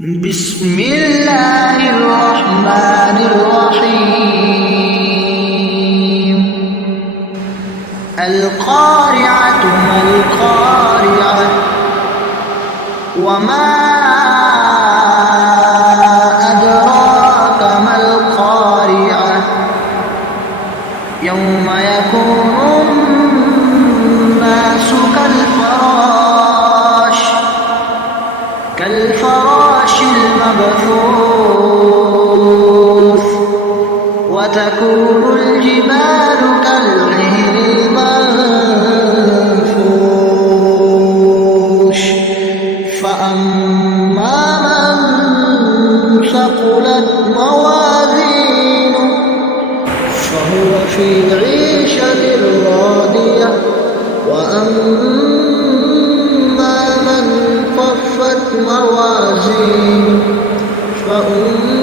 بسم الله الرحمن الرحيم. القارعة ما القارعة وما أدراك ما القارعة يوم يكون الناس كالفراش المبثوث وتكون الجبال كالعهن المنفوش فأما من ثقلت موازينه فهو في عيشة راضية وأما من خفت موازينه فأمه